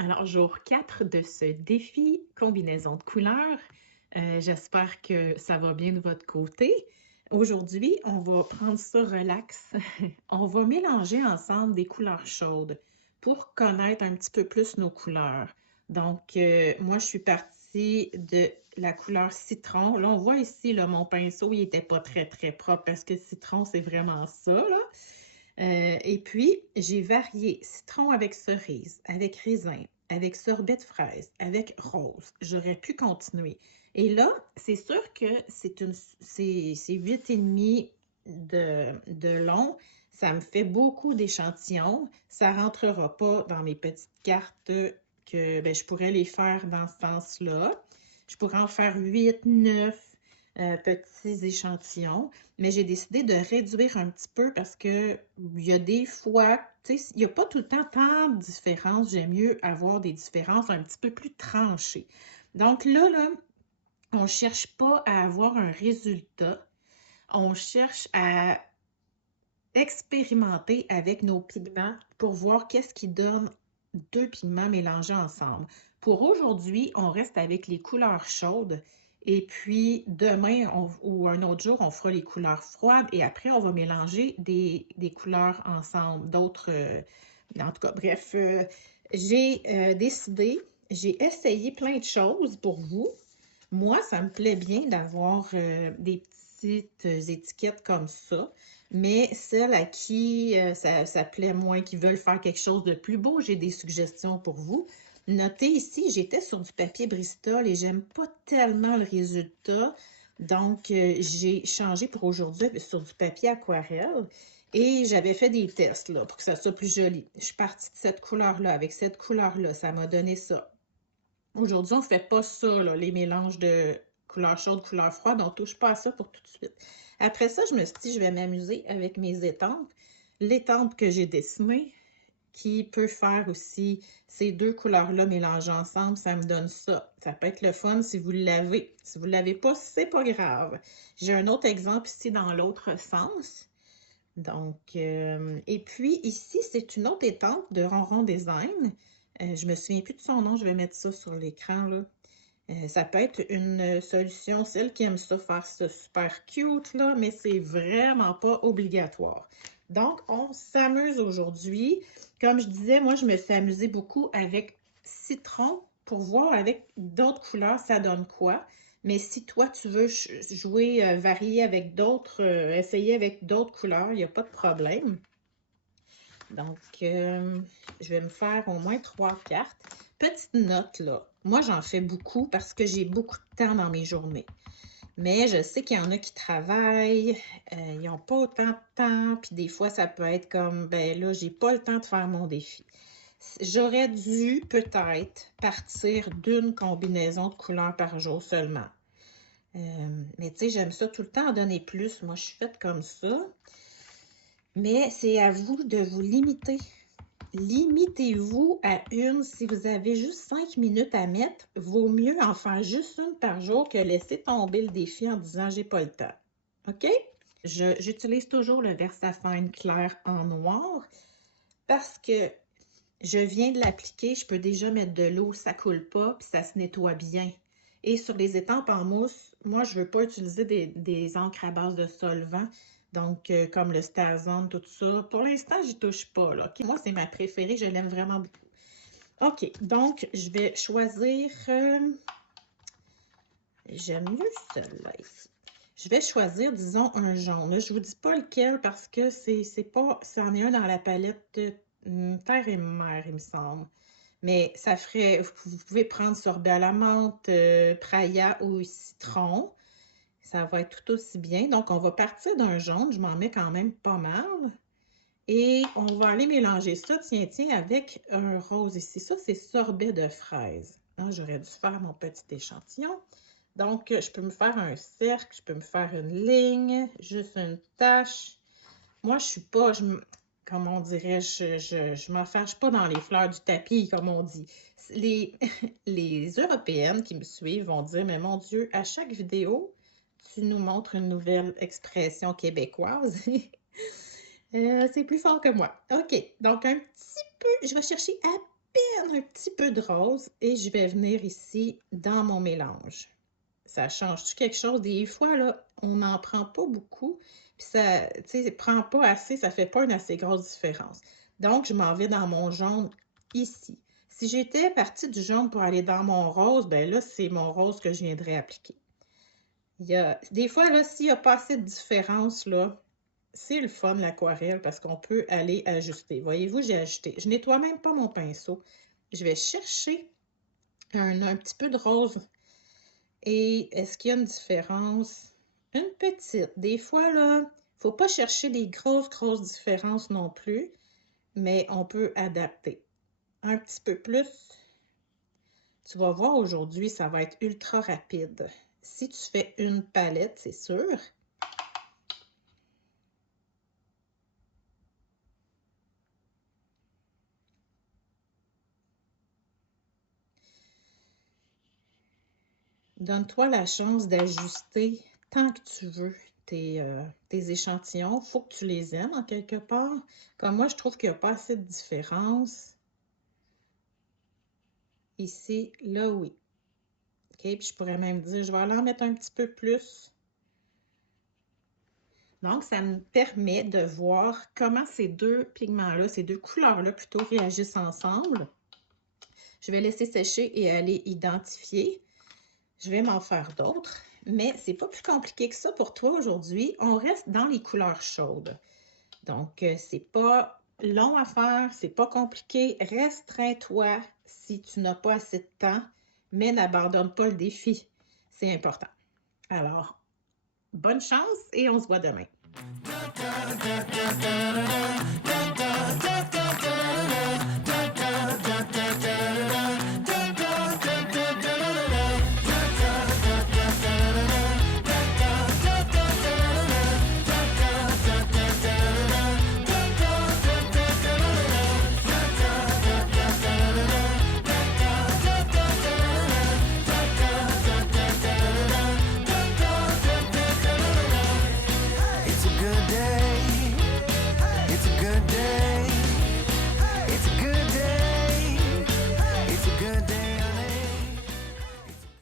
Alors, jour 4 de ce défi combinaison de couleurs. J'espère que ça va bien de votre côté. Aujourd'hui, on va prendre ça relax. On va mélanger ensemble des couleurs chaudes pour connaître un petit peu plus nos couleurs. Donc, moi, je suis partie de la couleur citron. Là, on voit ici, là, mon pinceau, il n'était pas très, très propre parce que citron, c'est vraiment ça, là. Et puis, j'ai varié citron avec cerise, avec raisin, avec sorbet de fraise, avec rose. J'aurais pu continuer. Et là, c'est sûr que c'est 8,5 de long. Ça me fait beaucoup d'échantillons. Ça ne rentrera pas dans mes petites cartes que ben, je pourrais les faire dans ce sens-là. Je pourrais en faire 8, 9 petits échantillons. Mais j'ai décidé de réduire un petit peu parce que il y a des fois, tu sais, il n'y a pas tout le temps tant de différences. J'aime mieux avoir des différences un petit peu plus tranchées. Donc là, on ne cherche pas à avoir un résultat. On cherche à expérimenter avec nos pigments pour voir qu'est-ce qui donne deux pigments mélangés ensemble. Pour aujourd'hui, on reste avec les couleurs chaudes et puis demain ou un autre jour, on fera les couleurs froides et après, on va mélanger des couleurs ensemble, d'autres, en tout cas, bref, j'ai décidé, j'ai essayé plein de choses pour vous. Moi, ça me plaît bien d'avoir des petites étiquettes comme ça, mais celles à qui ça plaît moins, qui veulent faire quelque chose de plus beau, j'ai des suggestions pour vous. Notez ici, j'étais sur du papier Bristol et j'aime pas tellement le résultat, donc j'ai changé pour aujourd'hui sur du papier aquarelle et j'avais fait des tests là, pour que ça soit plus joli. Je suis partie de cette couleur-là, avec cette couleur-là, ça m'a donné ça. Aujourd'hui, on ne fait pas ça, là, les mélanges de couleurs chaudes, couleurs froides. On ne touche pas à ça pour tout de suite. Après ça, je me suis dit, je vais m'amuser avec mes étampes. L'étampe que j'ai dessinée, qui peut faire aussi ces deux couleurs-là mélangées ensemble, ça me donne ça. Ça peut être le fun si vous l'avez. Si vous ne l'avez pas, c'est pas grave. J'ai un autre exemple ici dans l'autre sens. Donc, et puis ici, c'est une autre étampe de Ronron Design. Je me souviens plus de son nom, je vais mettre ça sur l'écran là. Ça peut être une solution, celle qui aime ça faire ça super cute là, mais c'est vraiment pas obligatoire. Donc, on s'amuse aujourd'hui. Comme je disais, moi, je me suis amusée beaucoup avec citron pour voir avec d'autres couleurs, ça donne quoi. Mais si toi, tu veux jouer, varier avec d'autres, essayer avec d'autres couleurs, il n'y a pas de problème. Donc, je vais me faire au moins 3 cartes. Petite note, là. Moi, j'en fais beaucoup parce que j'ai beaucoup de temps dans mes journées. Mais je sais qu'il y en a qui travaillent, ils n'ont pas autant de temps, puis des fois, ça peut être comme, ben là, j'ai pas le temps de faire mon défi. J'aurais dû peut-être partir d'une combinaison de couleurs par jour seulement. Mais tu sais, j'aime ça tout le temps en donner plus. Moi, je suis faite comme ça. Mais c'est à vous de vous limiter. Limitez-vous à une. Si vous avez juste 5 minutes à mettre, vaut mieux en faire juste une par jour que laisser tomber le défi en disant j'ai pas le temps. OK? J'utilise toujours le VersaFine clair en noir parce que je viens de l'appliquer, je peux déjà mettre de l'eau, ça coule pas, puis ça se nettoie bien. Et sur les étampes en mousse, moi, je veux pas utiliser des encres à base de solvant, donc comme le Stazone, tout ça. Pour l'instant, j'y touche pas, là. OK? Moi, c'est ma préférée, je l'aime vraiment beaucoup. OK, donc je vais choisir... j'aime mieux celle-là ici. Je vais choisir, disons, un jaune. Là, je vous dis pas lequel parce que c'est pas... c'en est un dans la palette de terre et mer, il me semble. Mais ça ferait, vous pouvez prendre sorbet à la menthe, praia ou citron. Ça va être tout aussi bien. Donc, on va partir d'un jaune. Je m'en mets quand même pas mal. Et on va aller mélanger ça, tiens, avec un rose ici. Ça, c'est sorbet de fraise. Ah, j'aurais dû faire mon petit échantillon. Donc, je peux me faire un cercle, je peux me faire une ligne, juste une tache. Moi, je suis pas, comme on dirait, je m'enfarge pas dans les fleurs du tapis, comme on dit. Les, les Européennes qui me suivent vont dire, mais mon Dieu, à chaque vidéo, tu nous montres une nouvelle expression québécoise. C'est plus fort que moi. OK, donc un petit peu, je vais chercher à peine un petit peu de rose et je vais venir ici dans mon mélange. Ça change-tu quelque chose? Des fois, là, on n'en prend pas beaucoup, puis ça, tu sais, prend pas assez, ça fait pas une assez grosse différence. Donc, je m'en vais dans mon jaune ici. Si j'étais partie du jaune pour aller dans mon rose, ben là, c'est mon rose que je viendrais appliquer. Des fois, là, s'il n'y a pas assez de différence, là, c'est le fun, l'aquarelle, parce qu'on peut aller ajuster. Voyez-vous, j'ai ajusté. Je nettoie même pas mon pinceau. Je vais chercher un petit peu de rose. Et est-ce qu'il y a une différence? Une petite. Des fois, là, il ne faut pas chercher des grosses différences non plus, mais on peut adapter. Un petit peu plus. Tu vas voir aujourd'hui, ça va être ultra rapide. Si tu fais une palette, c'est sûr. Donne-toi la chance d'ajuster tant que tu veux tes échantillons. Il faut que tu les aimes en quelque part. Comme moi, je trouve qu'il n'y a pas assez de différence. Ici, là, oui. OK, puis je pourrais même dire, je vais aller en mettre un petit peu plus. Donc, ça me permet de voir comment ces deux pigments-là, ces deux couleurs-là plutôt réagissent ensemble. Je vais laisser sécher et aller identifier. Je vais m'en faire d'autres, mais c'est pas plus compliqué que ça pour toi aujourd'hui. On reste dans les couleurs chaudes. Donc, c'est pas long à faire, c'est pas compliqué. Restreins-toi si tu n'as pas assez de temps, mais n'abandonne pas le défi. C'est important. Alors, bonne chance et on se voit demain.